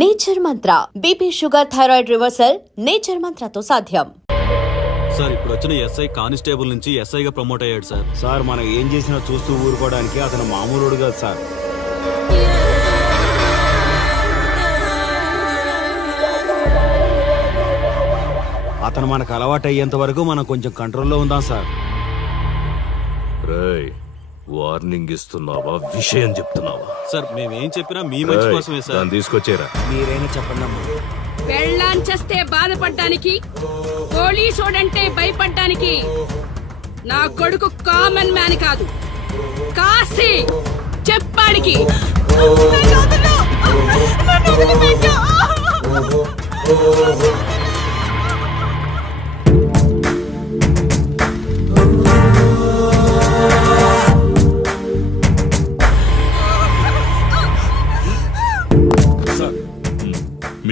Nature Mantra BP sugar thyroid reversal Nature మంత్రతో సాధ్యం. Sir ఇప్పుడు వచ్చిన ఎస్ఐ కానిస్టేబుల్ నుంచి ఎస్ఐగా ప్రమోట్ అయ్యాడు సార్. సార్ మనం ఏం చేసినా చూస్తూ ఊరుకోవడానికి అతను మామూలుడు కాదు సార్. అతను మనకు అలవాటు అయ్యేంత వరకు మనం కొంచెం కంట్రోల్లో ఉందాం సార్. రేయ్, వార్నింగ్ ఇస్తున్నావా విషయం చెప్తున్నావా? సార్ మేమేం చెప్పినా మీ మంచి కోసమే సార్. దాన్ని తీసుకొచ్చేరా. మీరైనా చెప్పండి అమ్మా. పెళ్ళాంచేస్తే బాధపడ్డానికి, పోలీసోడంటే భయపడ్డానికి నా కొడుకు కామన్ మ్యాన్ కాదు, కాశీ చెప్పాడికి.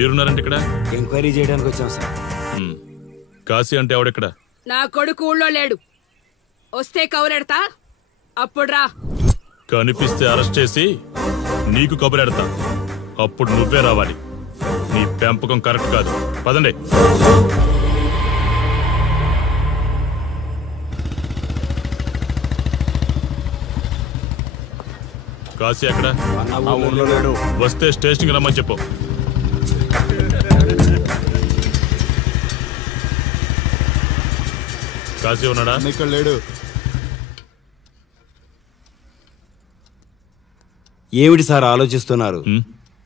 మీరున్నారంటే ఇక్కడ ఎంక్వైరీ చేయడానికి వచ్చాం సార్. కాశీ అంటే ఎవడెక్కడ? నా కొడుకు ఊళ్ళో లేడు, వస్తే కౌరెడతా, అప్పుడు రా. కనిపిస్తే అరెస్ట్ చేసి నీకు కబురెడతా, అప్పుడు నువ్వే రావాలి. నీ పెంపకం కరెక్ట్ కాదు. పదండి. కాశీ ఎక్కడ? ఊళ్ళో లేడు. వస్తే స్టేషన్కి రమ్మని చెప్పు. కాశీ ఉన్నాడా? ఇక్కడ లేడు. ఏమిటి సార్ ఆలోచిస్తున్నారు?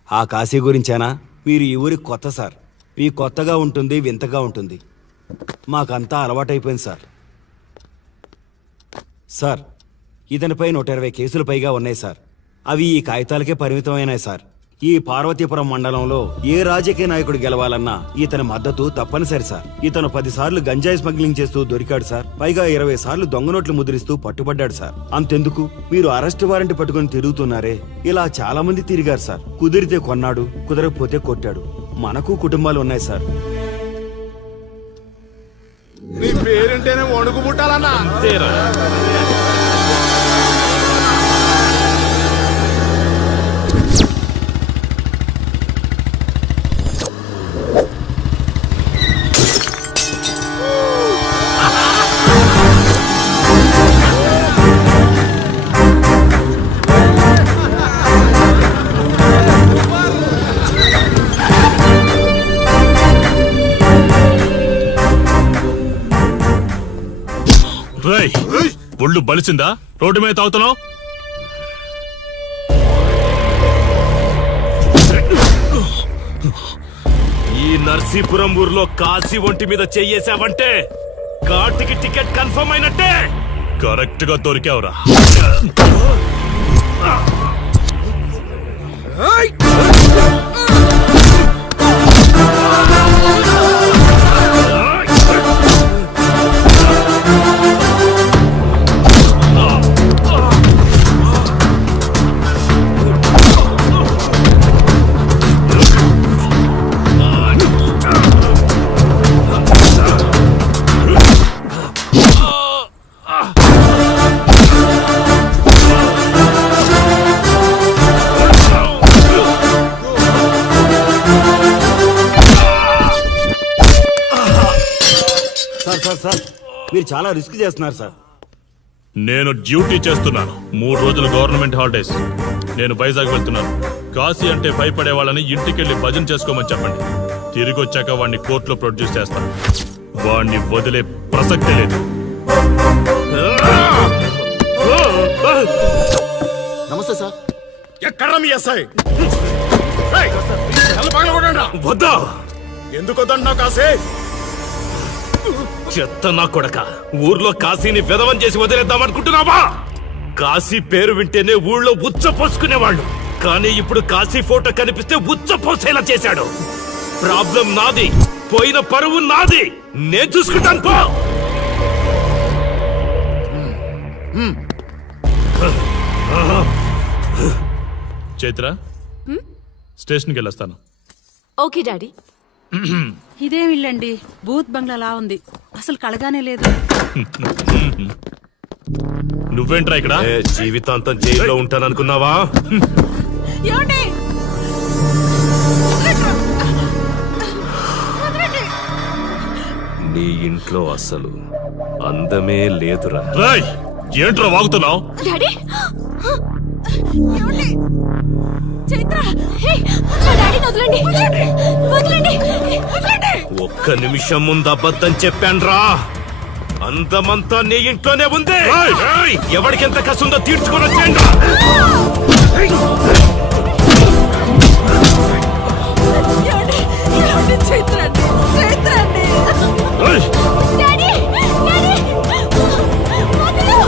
ఆ కాశీ గురించేనా? మీరు ఈ ఊరికి కొత్త సార్. మీ కొత్తగా ఉంటుంది, వింతగా ఉంటుంది. మాకంతా అలవాటైపోయింది సార్. సార్, ఇతనిపై 120 కేసులు పైగా ఉన్నాయి సార్. అవి ఈ కాగితాలకే పరిమితమైనాయి సార్. ఈ పార్వతీపురం మండలంలో ఏ రాజకీయ నాయకుడు గెలవాలన్నా ఇతని మద్దతు తప్పనిసరి సార్. ఇతను 10 సార్లు గంజాయి స్మగ్లింగ్ చేస్తూ దొరికాడు సార్. పైగా 20 సార్లు దొంగ నోట్లు ముద్రిస్తూ పట్టుబడ్డాడు సార్. అంతెందుకు, మీరు అరెస్ట్ వారెంట్ పట్టుకుని తిరుగుతున్నారే, ఇలా చాలా మంది తిరిగారు సార్. కుదిరితే కొన్నాడు, కుదరకపోతే కొట్టాడు. మనకు కుటుంబాలు ఉన్నాయి సార్. నీ పేరుంటేనే వణుకు పుట్టాలన్నా. ఒళ్ళు బలిసిందా? రోడ్డు మీద తాగుతున్నావు? ఈ నర్సీపురం ఊర్లో కాశీ ఒంటి మీద చెయ్యేసావంటే కార్తికి టికెట్ కన్ఫర్మ్ అయినట్టే. కరెక్ట్ గా దొరికావురా. సార్, మీరు చాలా రిస్క్ చేస్తున్నారు సార్. నేను డ్యూటీ చేస్తున్నాను. 3 రోజులు గవర్నమెంట్ హాలిడేస్. నేను వైజాగ్ వెళ్తున్నాను. కాశీ అంటే భయపడే వాళ్ళని ఇంటికెళ్ళి భజన చేసుకోమని చెప్పండి. తిరిగి వచ్చాక వాడిని కోర్టులో ప్రొడ్యూస్ చేస్తాను. వాడిని వదిలే ప్రసక్తే లేదు. నమస్తే సార్. ఎక్కడ మీ ఎస్ఐ? వద్దా? ఎందుకు వద్దన్నావు కాశీ? చెత్త నా కొడక, ఊర్లో కాశీని విధవం చేసి వదిలేద్దామనుకుంటున్నావా? కాశీ పేరు వింటేనే ఊళ్ళో ఉచ్చ పోసుకునేవాళ్ళు, కానీ ఇప్పుడు కాశీ ఫోటో కనిపిస్తే ఉచ్చ పోసేలా చేశాడు. ప్రాబ్లం నాది, పోయిన పరువు నాది. నేను చూసుకుంటాను. పో. చైత్ర, స్టేషన్కి వెళ్ళొస్తాను. Okay daddy. ఇదేం ఇల్లండి, బూత్ బంగ్లాలా ఉంది. అసలు కలగానే లేదు. నువ్వేంట్రా ఇక్కడ? జీవితాంతం జైల్లో ఉంటాననుకున్నావా? ఏమండి? ఇంట్లో అసలు అందమే లేదురా. రాయ్, ఏంట్రా వాగుతున్నావు? డాడీ ఏమండి? చైత్ర హే, నా డాడీని వదలండి వదలండి వదలండి. ఒక్క నిమిషం ముందు అబద్ధం చెప్పాన్రా. అందమంతా నీ ఇంట్లోనే ఉంది. రాయ్, ఎవరికెంత కసుందో తీర్చుకొని వచ్చేయండి. ఏమండి? ఏమండి? చైత్ర అండి చైత్ర అండి. డాడీ డాడీ వదలు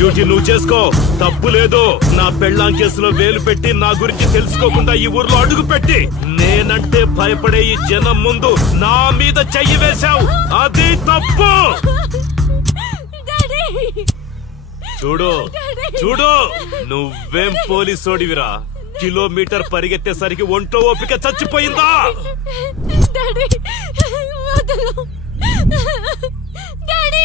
డ్యూటీ నువ్వు చేసుకో, తప్పు లేదు. నా పెళ్ళాం కేసులో వేలు పెట్టి నా గురించి తెలుసుకోకుండా ఈ ఊర్లో అడుగు పెట్టి నేనంటే భయపడే ఈ జనం ముందు నా మీద చెయ్యి వేశావు, అది తప్పు. చూడు చూడు, నువ్వేం పోలీసోడివిరా. కిలోమీటర్ పరిగెత్తేసరికి ఒంట్లో ఓపిక చచ్చిపోయిందా? డాడీ వదలు డాడీ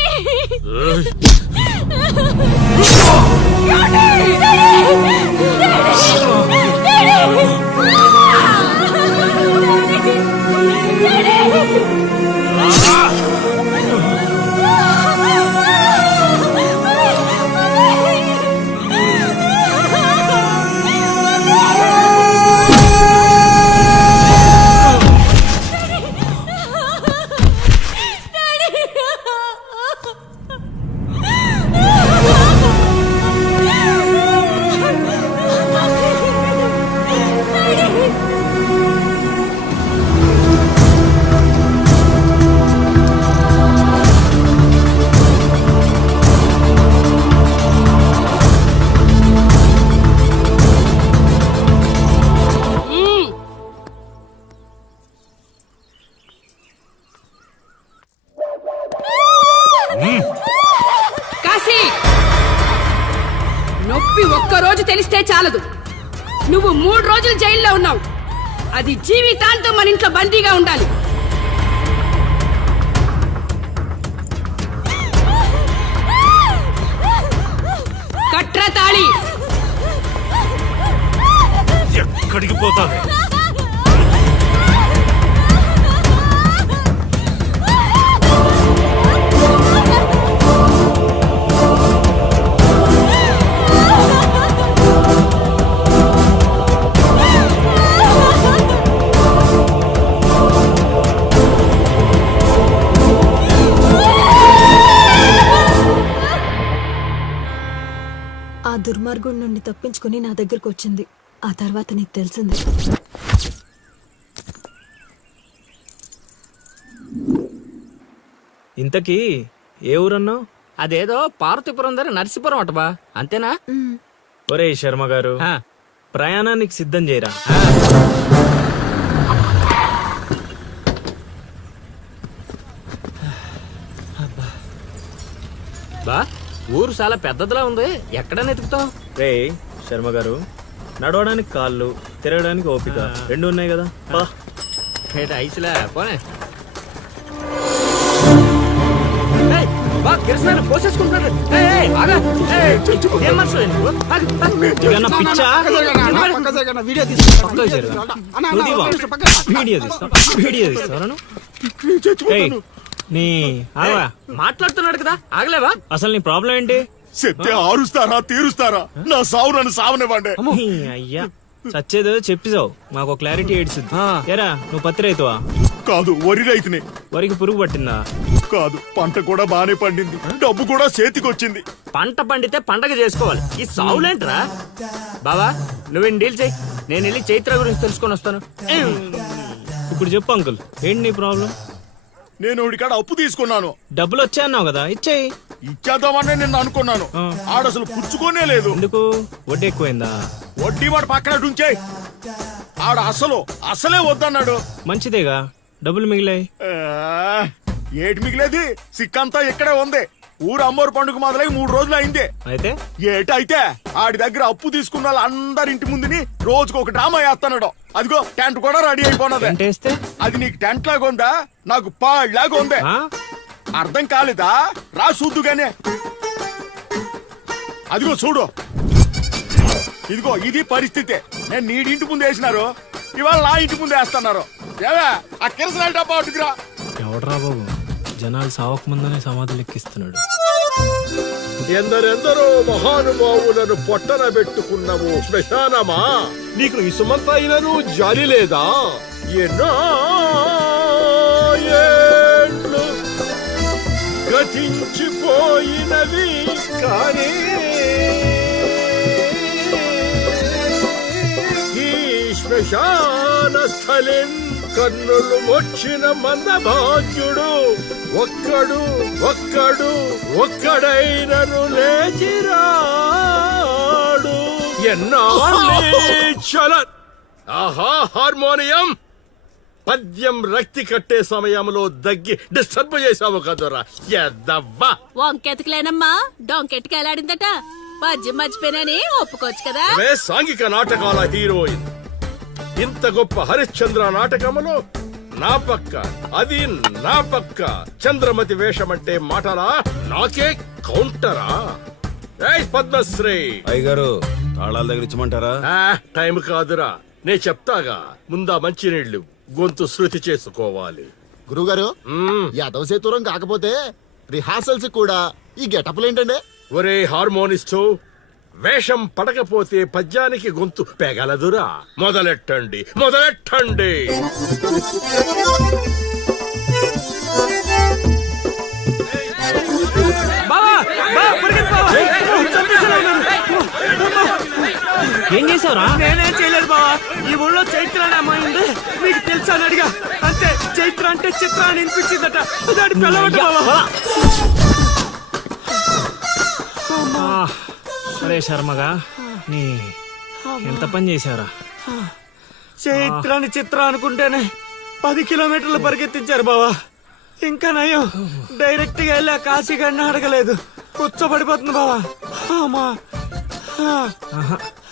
కాశీ, నొప్పి ఒక్కరోజు తెలిస్తే చాలదు. నువ్వు 3 రోజులు జైల్లో ఉన్నావు. అది జీవితాంతం మన ఇంట్లో బందీగా ఉండాలి. కట్రా తాళి. ఎక్కడికి పోతావే? ఆ దుర్మార్గుడి నుండి తప్పించుకుని నా దగ్గరకు వచ్చింది. ఆ తర్వాత నీకు తెలిసింది. ఇంతకీ ఏ ఊరన్నావు? అదేదో పార్వతీపురం దగ్గర నరసీపురం అటబా, అంతేనా? ఒరే శర్మ గారు, ప్రయాణానికి సిద్ధం చేయరా. బా, ఊరు చాలా పెద్దదిలా ఉంది. ఎక్కడ వెతుకుతావు? రే శర్మ గారు, నడవడానికి కాళ్ళు, తిరగడానికి ఓపిక 2 ఉన్నాయి కదా. ఐసులా పోనే. పోసేసుకుంటాడు. మాట్లాడుతున్నాడు కదా, ఆగలేవా? అసలు నీ ప్రాబ్లం ఏంటి? చెప్తే ఆరుస్తారా తీరుస్తారా? నా సావు నన్ను సావనివ్వండి. అయ్యా, చచ్చేదో చెప్పిసావు, మాకు క్లారిటీ ఏడ్చింది. ఏరా, నువ్వు పత్తి రైతువా? కాదు, వరి రైతుని. వరికి పురుగు పట్టిందా? కాదు, పంట కూడా బానే పండింది, డబ్బు కూడా చేతికొచ్చింది. పంట పండితే పండగ చేసుకోవాలి, ఈ సావులేంట్రా? బావా, నువ్వేం డీల్ చెయ్యి, నేను వెళ్ళి చైత్ర గురించి తెలుసుకొని వస్తాను. ఇప్పుడు చెప్పు అంకుల్, ఏంటి నీ ప్రాబ్లం? నేను కాడ అప్పు తీసుకున్నాను. డబ్బులు వచ్చాయన్నావు కదా, ఇచ్చేయి. ఇచ్చేద్దామని నిన్ను అనుకున్నాను ఆడసలు పుచ్చుకోనే లేదు. ఎందుకు వడ్డీ ఎక్కువైందా? వడ్డీ మాట పక్కన ఉంచేయ్. ఆడ అసలే వద్దన్నాడు. మంచిదేగా, డబ్బులు మిగిలాయి. ఆ, ఏటి మిగిలేది? సిక్కంతా ఇక్కడే ఉంది. ఊరు అమ్మోరు పండుగ మొదలై 3 రోజులు అయింది. అయితే ఏటైతే ఆడి దగ్గర అప్పు తీసుకున్న వాళ్ళందరి ఇంటి ముందుని రోజుకు ఒక డ్రామా వేస్తున్నాడు. అదిగో టెంట్ కూడా రెడీ అయిపోయినది. టెంట్ వేస్తే? అది నీకు టెంట్ లాగా ఉందా, నాకు పాళ్ళలాగా ఉంది. ఆ? అర్థం కాలేదా? రా చూద్దుగానే. అదిగో చూడు, ఇదిగో ఇది పరిస్థితి. నేను నీడి ఇంటి ముందు వేసినారు, ఇవాళ నా ఇంటి ముందు వేస్తున్నారు. ఏవే ఆ కిరసనాల డబ్బా అటుకురా. ఎవడరా బాబు, జనాలు సావక ముందనే సమాధులు ఎక్కిస్తున్నాడు. ఎందరెందరో మహానుభావులను పొట్టన పెట్టుకున్నావు శ్మశానమా, నీకు ఇసుమంతైనను జాలి లేదా? ఎన్నో ఏండ్లు గతించిపోయినవి కానీ ఈ శ్మశాన స్థలం కన్నులు వచ్చిన మందభాగ్యుడు ఒక్కడైనను లేచిరాడు. చల ఆహా హార్మోనియం పద్యం రక్తి కట్టే సమయంలో దగ్గి డిస్టర్బ్ చేసావు కదరా ఎద్దవ్వా. వంకెతకలేనమ్మా డొంకెట్టుకు ఎలాడిందట. పద్యం మర్చిపోయినని ఒప్పుకోవచ్చు కదా. సాంఘిక నాటకాల హీరోయిన్ ఇంత గొప్ప హరిశ్చంద్ర నాటకములో నా పక్క చంద్రమతి వేషమంటే మాటలా, నాకే కౌంటరా? పద్మశ్రీ అయ్యగారు తాళాల దగ్గర ఇచ్చమంటారా? టైం కాదురా, నే చెప్తాగా. ముందా మంచినీళ్లు, గొంతు శృతి చేసుకోవాలి. గురుగారు యాదవ సేతురం కాకపోతే రిహార్సల్స్ కూడా ఈ గెటప్లు ఏంటండి? ఒరే హార్మోనిస్టు, వేషం పడకపోతే పద్యానికి గొంతు పెగలదురా. మొదలెట్టండి. ఏం చేసావురా? నేనేం చేయలేదు బావా. ఈ ఊళ్ళో చైత్ర అనే అమ్మాయి ఉంది, మీకు తెలుసా అని అడిగా. అంతే, చైత్ర అంటే చిత్ర అని వినిపించిందట. దాని పిల్లవట బావా. అరే శర్మగా, నీ ఎంత పని చేశారా? చైత్రాన్ని చిత్ర అనుకుంటేనే 10 కిలోమీటర్లు పరిగెత్తించారు బావా. ఇంకా నయం, డైరెక్ట్ గా వెళ్ళా కాశీగాడిని అడగలేదు. కూర్చోబడిపోతుంది బావా.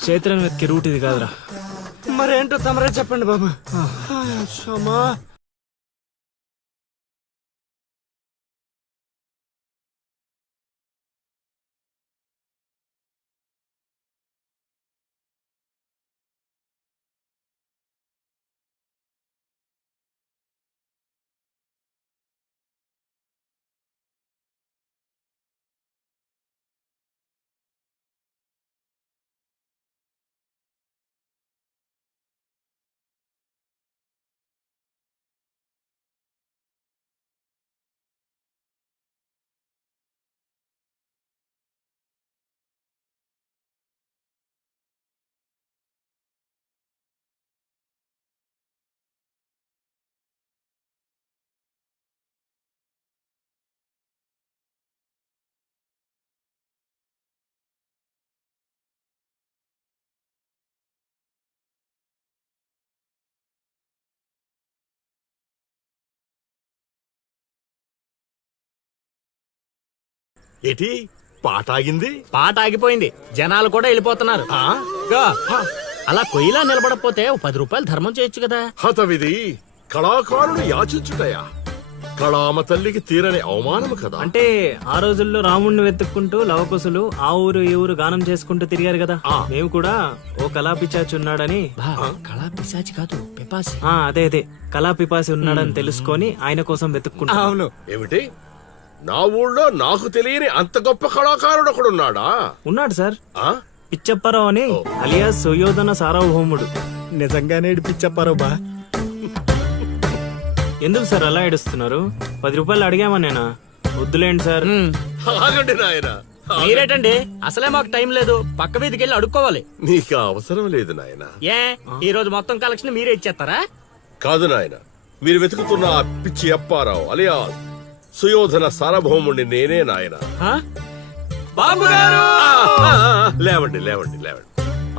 చైత్రను వెతికి రూట్ ఇది కాదురా. మరేంటో తమరే చెప్పండి బాబా. ఏటి పాట ఆగింది? పాట ఆగిపోయింది, జనాలు కూడా వెళ్ళిపోతున్నారు. అలా కొయ్యిలా నిలబడకపోతే 10 రూపాయలు ధర్మం చేయొచ్చు కదా. హతవిధి కళాకారుడు యాచించుటయా? కళామ తల్లికి తీరని అవమానము కదా. అంటే ఆ రోజుల్లో రాముణ్ణి వెతుక్కుంటూ లవకుశులు ఆ ఊరు ఈ ఊరు గానం చేసుకుంటూ తిరిగారు కదా. మేము కూడా ఓ కళా పిశాచి ఉన్నాడని. కళా పిశాచి కాదు, పిపాసి. అదే కళా పిపాసి ఉన్నాడని తెలుసుకొని ఆయన కోసం వెతుక్కుంటా. అవును. ఏమిటి, నా ఊళ్ళో నాకు తెలియని అంత గొప్ప కళాకారుడు ఒకడున్నాడా? ఉన్నాడు సార్, పిచ్చప్పారావు అని, అలియాస్ సుయోధన సార్వభౌముడు. నిజంగానే పిచ్చప్పారావు బా. ఎందుకు సార్ అలా ఏడుస్తున్నారు? 10 రూపాయలు అడిగామనేనా? వద్దులేండి సార్. ఆగండి నాయన. మీరేటండి, అసలే మాకు టైం లేదు. పక్క వీధికి వెళ్ళి అడుక్కోవాలి. నీకు అవసరం లేదు నాయన. ఈ రోజు మొత్తం కలెక్షన్ మీరే ఇచ్చేస్తారా? కాదు నాయన, మీరు వెతుకుతున్న ఆ పిచ్చి అప్పారావు అలియా సుయోధన సార్వభౌముణ్ణి నేనే నాయన. బాబు గారు లేవండి లేవండి లేవండి,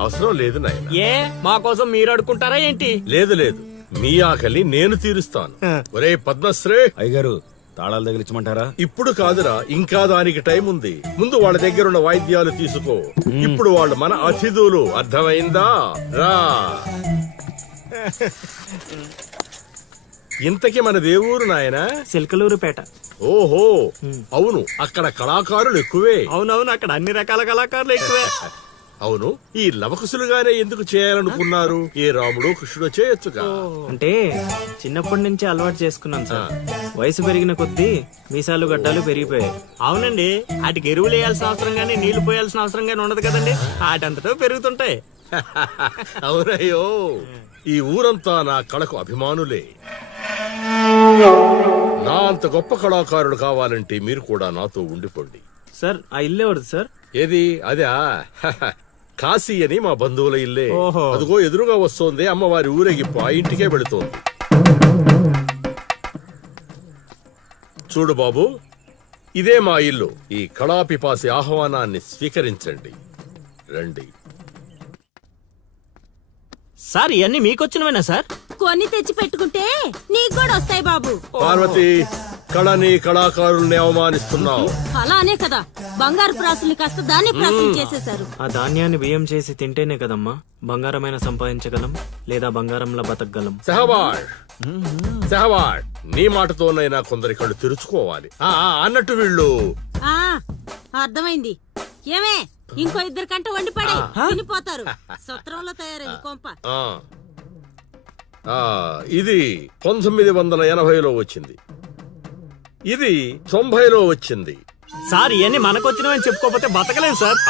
అవసరం లేదు నాయన. ఏ మా కోసం మీరు అడుకుంటారా ఏంటి? లేదు లేదు, మీ ఆకలి నేను తీరుస్తాను. ఒరే పద్మశ్రీ, అయ్యగారు తాళాలు తగిలించమంటారా? ఇప్పుడు కాదురా, ఇంకా దానికి టైం ఉంది. ముందు వాళ్ళ దగ్గరున్న వాయిద్యాలు తీసుకో. ఇప్పుడు వాళ్ళు మన అతిథులు, అర్థమైందా? రా. ఇంతకీ మన దేవురు నాయనా? సిల్కలూరుపేట. ఓహో, అవును, అక్కడ కళాకారులు ఎక్కువే. అవునవును, అక్కడ అన్ని రకాల కళాకారులు ఎక్కువే. అవును, ఈ లవకుశులుగానే ఎందుకు చేయాలనుకున్నారు? ఏ రాముడు కృష్ణుడు చేయొచ్చుగా. అంటే చిన్నప్పటి నుంచి అలవాటు చేసుకున్నాను సార్. వయసు పెరిగిన కొద్దీ మీసాలు గడ్డాలు పెరిగిపోయాయి. అవునండి, వాటికి ఎరువులు వేయాల్సిన అవసరం గానీ నీళ్లు పోయాల్సిన అవసరం గానీ ఉండదు కదండి, వాటంతటో పెరుగుతుంటాయి. అవునయ్యో, ఈ ఊరంతా నా కళకు అభిమానులే. నా అంత గొప్ప కళాకారుడు కావాలంటే మీరు కూడా నాతో ఉండిపోండి. సార్ ఆ ఇల్లు ఎవరిది సార్? ఏది? అదా కాశీ అని మా బంధువుల ఇల్లే. ఓహో. అదిగో ఎదురుగా వస్తోంది అమ్మవారి ఊరేగింపు, ఆ ఇంటికే వెళుతోంది. చూడు బాబు, ఇదే మా ఇల్లు. ఈ కళాపిపాసి ఆహ్వానాన్ని స్వీకరించండి. రండి. సార్ ఇవన్నీ మీకొచ్చినవేనా సార్? కొన్ని తెచ్చి పెట్టుకుంటే నీకు కూడా వస్తాయి బాబు. పార్వతి, కళని కళాకారుల్ని అవమానిస్తున్నావు. అలా అనే కదా బంగారు ప్రాసుల్ని కాస్త దాన్ని ప్రాసులు చేసేశారు. ఆ ధాన్యాన్ని బియ్యం చేసి తింటేనే కదమ్మా బంగారమైన సంపాదించగలం, లేదా బంగారంలో బతకగలం. సహబాష్ సహబాష్, నీ మాటతోనైనా కొందరి కళ్ళు తెరుచుకోవాలి. అన్నట్టు వీళ్ళు ఆ అర్థమైంది. ఏమే, ఇంకో ఇద్దరు కంట వండి పడే తినిపోతారు. సత్రంలో తయారైంది కొంప. ఇది 1980లో వచ్చింది, ఇది 90లో వచ్చింది. సార్ ఇవన్నీ మనకొచ్చినవని చెప్పుకోకపోతే బతకలేం సార్.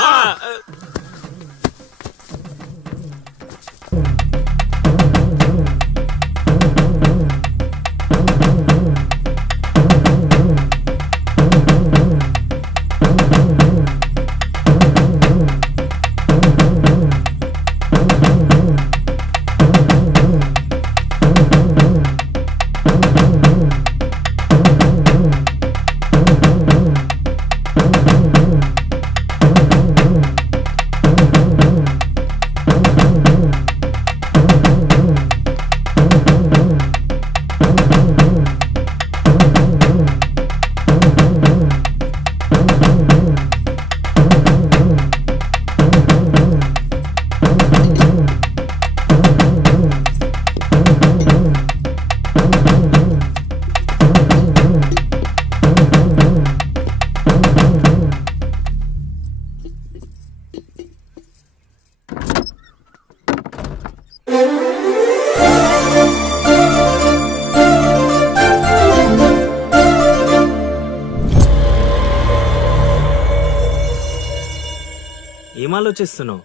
ఏం ఆలోచిస్తున్నావు?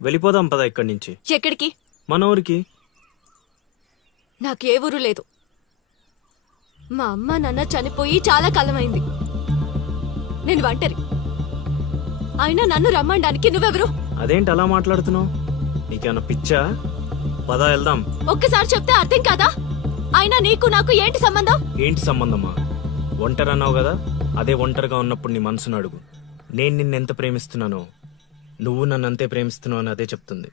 వెళ్ళిపోదాం పద ఇక్కడి నుంచి. ఎక్కడికి? మన ఊరికి. నాకే ఊరు లేదు. మా అమ్మ నాన్న చనిపోయి చాలా కాలమైంది. నేను ఒంటరి. అయినా నన్ను రమ్మడానికి నువ్వెవరు? అదేంటి అలా మాట్లాడుతున్నావు? నీకేమన్నా పిచ్చా? పద వెళ్దాం. ఒక్కసారి చెప్తే అర్థం కాదా? అయినా నీకు నాకు ఏంటి సంబంధం? ఏంటి సంబంధమా? ఒంటరి అన్నావు కదా, అదే ఒంటరిగా ఉన్నప్పుడు నీ మనసును అడుగు. నేను నిన్నెంత ప్రేమిస్తున్నానో నువ్వు నన్ను అంతే ప్రేమిస్తున్నావు అని అదే చెప్తుంది.